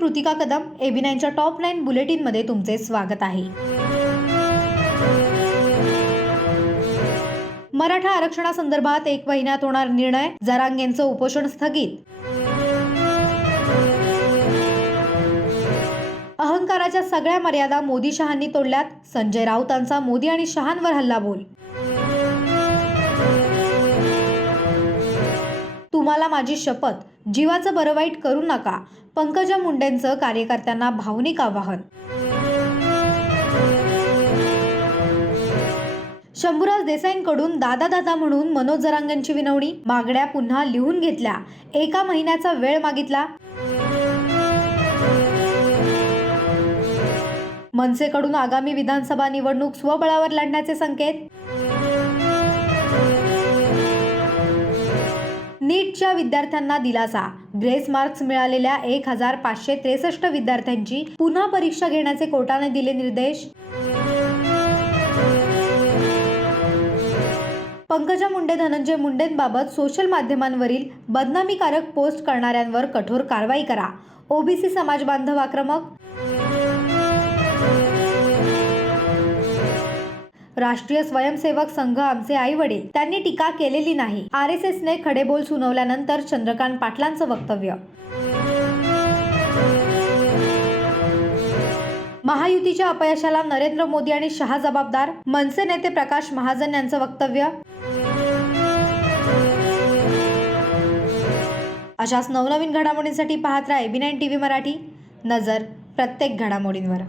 Kritika Kadam AB नाईनच्या top nine बुलेटिनमध्ये तुमचे स्वागत आहे. मराठा आरक्षणासंदर्भात एक महिन्यात होणार निर्णय जरांगेंचं उपोषण स्थगित. अहंकाराच्या सगळ्या मर्यादा मोदी शहांनी तोडल्यात संजय राऊतांचा मोदी आणि शहांवर हल्लाबोल. बोल माझी शपथ. जीवाचं बरं वाईट करू नका. पंकजा मुंडेंचं कार्यकर्त्यांना भावनिक आवाहन. शंभूराज देसाईंकडून दादा दादा म्हणून मनोज जरांगेंची विनवणी. मागण्या पुन्हा लिहून घेतल्या. एका महिन्याचा वेळ मागितला. मनसेकडून आगामी विधानसभा निवडणूक स्वबळावर लढण्याचे संकेत. च्या विद्यार्थ्यांना दिलासा. ग्रेस मार्क्स मिळालेल्या एक हजार पाचशे त्रेसष्ट विद्यार्थ्यांची पुन्हा परीक्षा घेण्याचे कोर्टाने दिले निर्देश. पंकजा मुंडे धनंजय मुंडेंबाबत सोशल माध्यमांवरील बदनामीकारक पोस्ट करणाऱ्यांवर कठोर कारवाई करा. ओबीसी समाज बांधव आक्रमक राष्ट्रीय स्वयंसेवक संघ आमचे आई वडील त्यांनी टीका केलेली नाही. आर एस एसने खडेबोल सुनावल्यानंतर चंद्रकांत पाटलांचं वक्तव्य. महायुतीच्या अपयशाला नरेंद्र मोदी आणि शहा जबाबदार मनसे नेते प्रकाश महाजन यांचं वक्तव्य. अशाच नवनवीन घडामोडींसाठी पाहत राहा एबी नाईन टीव्ही मराठी. नजर प्रत्येक घडामोडींवर.